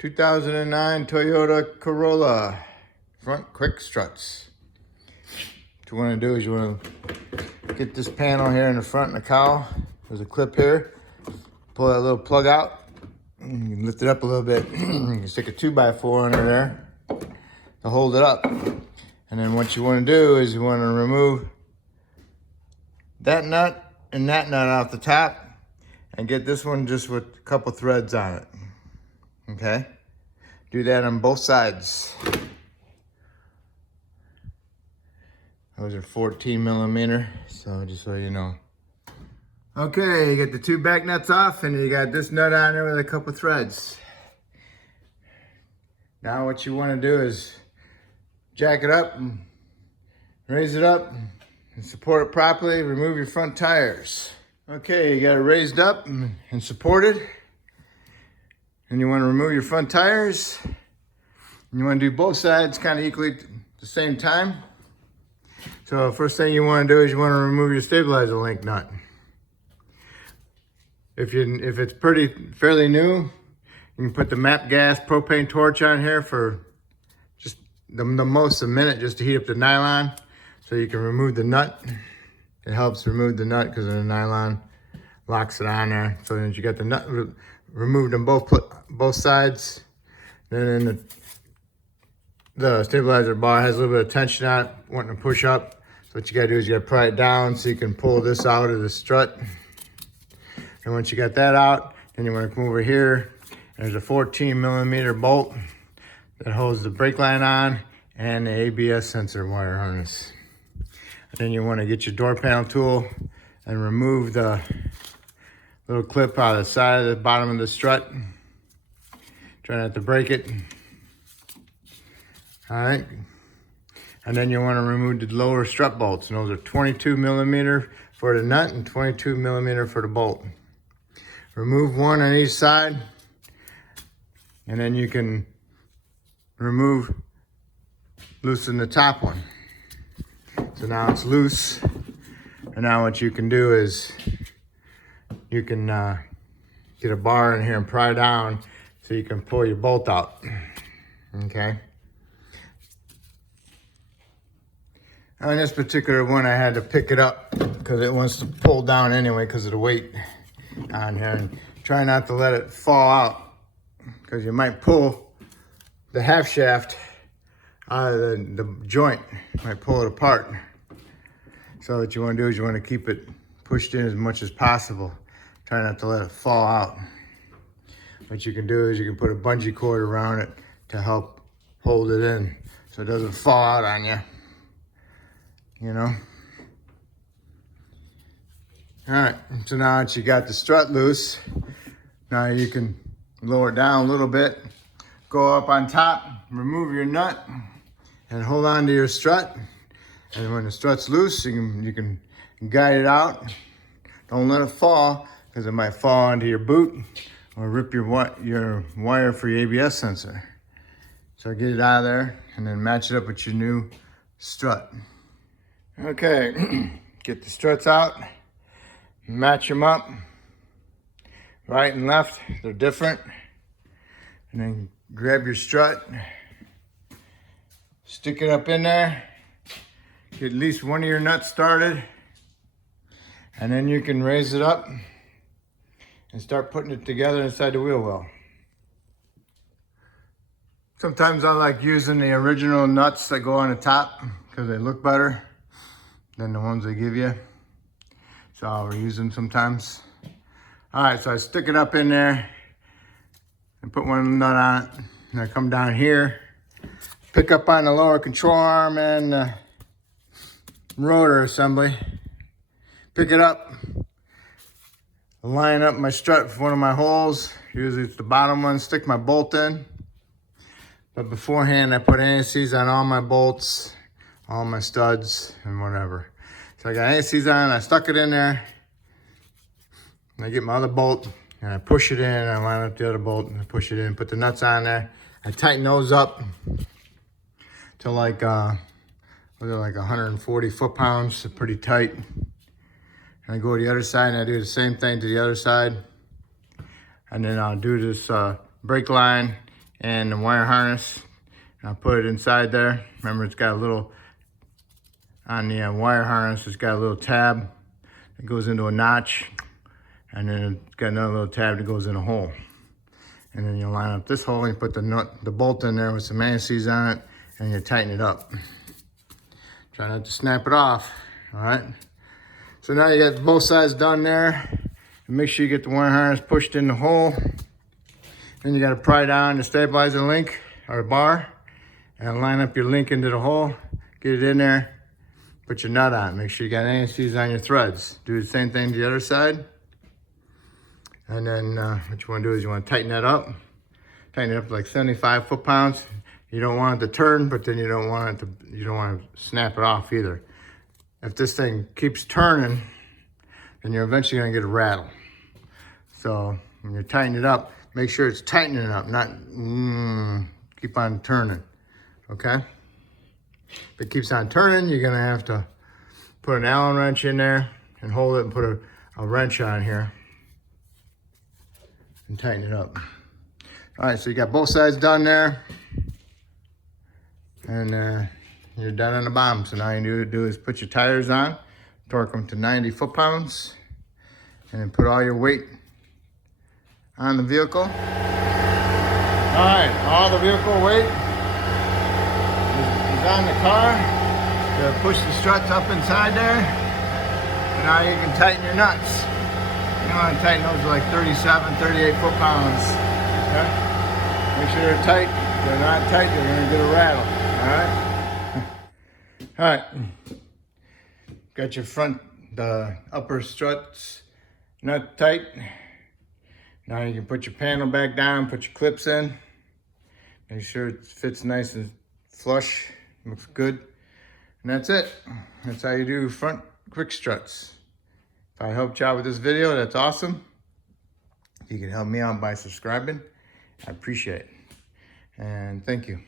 2009 Toyota Corolla front quick struts. What you want to do is you want to get this panel here in the front and the cowl. There's a clip here. Pull that little plug out. You can lift it up a little bit. You can stick a 2x4 under there to hold it up. And then what you want to do is you want to remove that nut and that nut off the top and get this one just with a couple threads on it. Okay? Do that on both sides. Those are 14 millimeter, so just so you know. Okay, you get the two back nuts off and you got this nut on there with a couple threads. Now what you want to do is jack it up and raise it up and support it properly. Remove your front tires. Okay, you got it raised up and supported. And you want to remove your front tires. And you want to do both sides kind of equally at the same time. So first thing you want to do is you want to remove your stabilizer link nut. If it's fairly new, you can put the MAP gas propane torch on here for just the most a minute just to heat up the nylon, so you can remove the nut. It helps remove the nut because the nylon locks it on there. So then you got the nut removed on both sides. Then the stabilizer bar has a little bit of tension on it, wanting to push up. So what you gotta do is you gotta pry it down so you can pull this out of the strut. And once you got that out, then you wanna come over here. There's a 14 millimeter bolt that holds the brake line on and the ABS sensor wire harness. And then you wanna get your door panel tool and remove the little clip out of the side of the bottom of the strut. Try not to break it. All right. And then you want to remove the lower strut bolts. And those are 22 millimeter for the nut and 22 millimeter for the bolt. Remove one on each side. And then you can loosen the top one. So now it's loose. And now what you can do is you can get a bar in here and pry down so you can pull your bolt out. Okay. On this particular one, I had to pick it up because it wants to pull down anyway because of the weight on here. And try not to let it fall out because you might pull the half shaft out of the joint. You might pull it apart. So what you want to do is you want to keep it pushed in as much as possible. Try not to let it fall out. What you can do is you can put a bungee cord around it to help hold it in so it doesn't fall out on you. You know? All right, so now that you got the strut loose, now you can lower it down a little bit, go up on top, remove your nut, and hold on to your strut. And when the strut's loose, you can guide it out. Don't let it fall, because it might fall onto your boot or rip your wire for your ABS sensor. So get it out of there and then match it up with your new strut. Okay, get the struts out, match them up, right and left, they're different. And then grab your strut, stick it up in there, get at least one of your nuts started, and then you can raise it up and start putting it together inside the wheel well. Sometimes I like using the original nuts that go on the top because they look better than the ones they give you. So I'll reuse them sometimes. All right, so I stick it up in there and put one nut on it. And I come down here, pick up on the lower control arm and the rotor assembly. Pick it up, line up my strut with one of my holes. Usually it's the bottom one, stick my bolt in. But beforehand, I put anti-seize on all my bolts, all my studs, and whatever. So I got anti-seize on, I stuck it in there. And I get my other bolt, and I push it in, I line up the other bolt, and I push it in, put the nuts on there. I tighten those up to like 140 foot-pounds, so pretty tight. And I go to the other side, and I do the same thing to the other side. And then I'll do this brake line and the wire harness. I'll put it inside there. Remember, it's got a little, on the wire harness, it's got a little tab that goes into a notch, and then it's got another little tab that goes in a hole. And then you line up this hole and you put the bolt in there with some anti-seize on it, and you tighten it up. Try not to snap it off, all right? So now you got both sides done there. And make sure you get the wire harness pushed in the hole. Then you gotta pry down the stabilizer link or bar and line up your link into the hole. Get it in there, put your nut on. Make sure you got anti-seize on your threads. Do the same thing to the other side. And then what you wanna do is you wanna tighten that up. Tighten it up to like 75 foot-pounds. You don't want it to turn, but then you don't want to snap it off either. If this thing keeps turning, then you're eventually gonna get a rattle. So when you tighten it up, make sure it's tightening up, not keep on turning, okay? If it keeps on turning, you're gonna have to put an Allen wrench in there and hold it and put a wrench on here and tighten it up. All right, so you got both sides done there, and you're done on the bottom. So now you do is put your tires on, torque them to 90 foot-pounds, and then put all your weight on the vehicle. All right, all the vehicle weight is on the car. You push the struts up inside there, and now you can tighten your nuts. You want to tighten those to like 37, 38 foot-pounds. Okay? Make sure they're tight. If they're not tight, they're going to get a rattle. All right. Got your the upper struts nut tight. Now you can put your panel back down, put your clips in. Make sure it fits nice and flush, looks good. And that's it. That's how you do front quick struts. If I helped you out with this video, that's awesome. If you can help me out by subscribing, I appreciate it. And thank you.